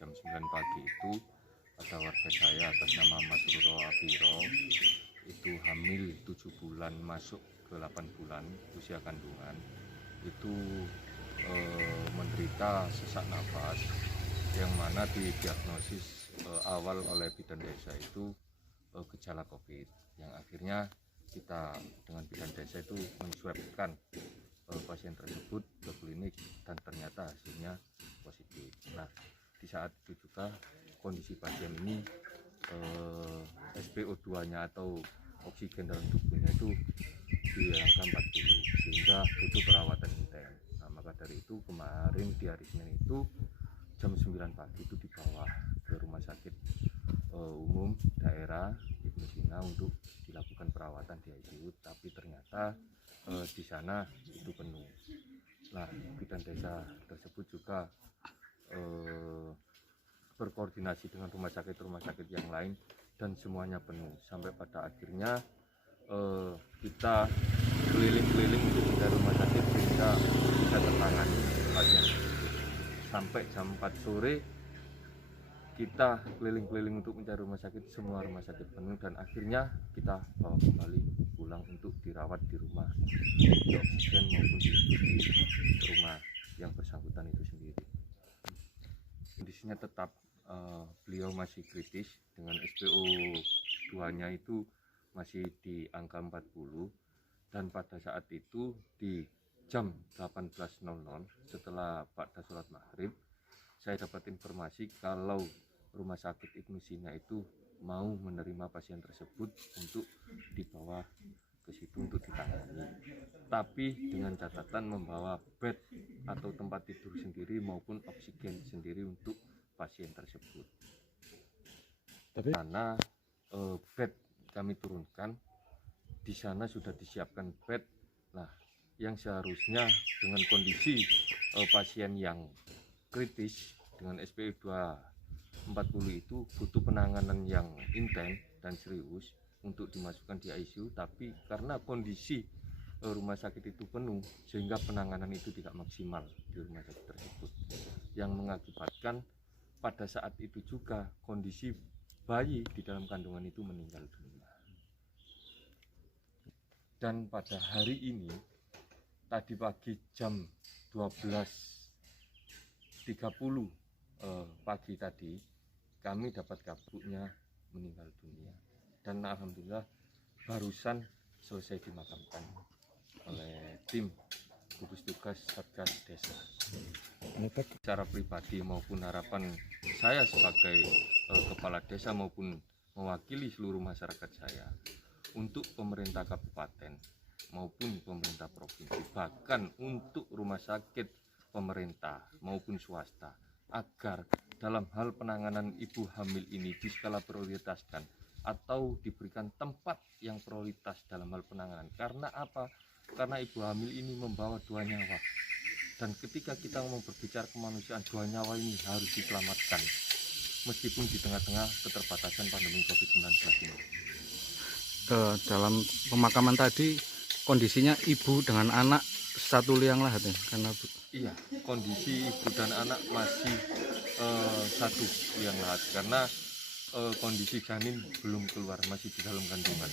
Jam 9 pagi itu ada warga saya atas nama Mas Ruro Abiro itu hamil 7 bulan masuk ke 8 bulan usia kandungan itu menderita sesak nafas yang mana didiagnosis awal oleh bidan desa itu gejala COVID yang akhirnya kita dengan bidan desa itu menswabkan pasien tersebut ke klinik dan ternyata hasilnya positif. Nah, di saat itu juga kondisi pasien ini SpO2-nya atau oksigen dalam tubuhnya itu di angka 40 sehingga butuh perawatan intens. Nah, maka dari itu kemarin di hari Senin itu jam 9 pagi itu dibawa ke rumah sakit umum daerah Ibnu Sina untuk dilakukan perawatan di ICU, tapi ternyata di sana itu penuh. Nah, bidan desa tersebut juga berkoordinasi dengan rumah sakit yang lain dan semuanya penuh sampai pada akhirnya kita keliling-keliling untuk mencari rumah sakit sehingga bisa tertangani pasien sampai jam 4 sore kita keliling-keliling untuk mencari rumah sakit, semua rumah sakit penuh dan akhirnya kita bawa kembali pulang untuk dirawat di rumah di oksigen maupun di rumah yang bersangkutan itu sendiri. Kondisinya tetap beliau masih kritis dengan SpO2-nya itu masih di angka 40 dan pada saat itu di jam 18.00 setelah pada sholat maghrib saya dapat informasi kalau rumah sakit Ibnu Sina itu mau menerima pasien tersebut untuk dibawa ke situ untuk ditangani, tapi dengan catatan membawa bed atau tempat tidur sendiri maupun oksigen sendiri untuk pasien tersebut. Tapi karena bed kami turunkan, di sana sudah disiapkan bed. Nah, yang seharusnya dengan kondisi pasien yang kritis dengan SpO2 40 itu butuh penanganan yang intens dan serius untuk dimasukkan di ICU, tapi karena kondisi rumah sakit itu penuh sehingga penanganan itu tidak maksimal di rumah sakit tersebut yang mengakibatkan pada saat itu juga kondisi bayi di dalam kandungan itu meninggal dunia. Dan pada hari ini tadi pagi jam 12.30 pagi tadi kami dapat kabarnya meninggal dunia dan alhamdulillah barusan selesai dimakamkan oleh tim gugus tugas Satgas Desa. Secara pribadi maupun harapan saya sebagai kepala desa maupun mewakili seluruh masyarakat saya untuk pemerintah kabupaten maupun pemerintah provinsi, bahkan untuk rumah sakit pemerintah maupun swasta, agar dalam hal penanganan ibu hamil ini diskala prioritaskan atau diberikan tempat yang prioritas dalam hal penanganan. Karena apa? Karena ibu hamil ini membawa 2 nyawa, dan ketika kita mau berbicara kemanusiaan, 2 nyawa ini harus diselamatkan meskipun di tengah-tengah keterbatasan pandemi COVID-19 ini. Dalam pemakaman tadi kondisinya ibu dengan anak satu liang lahat ya, karena iya, kondisi ibu dan anak masih satu liang lahat karena kondisi janin belum keluar, masih di dalam kandungan.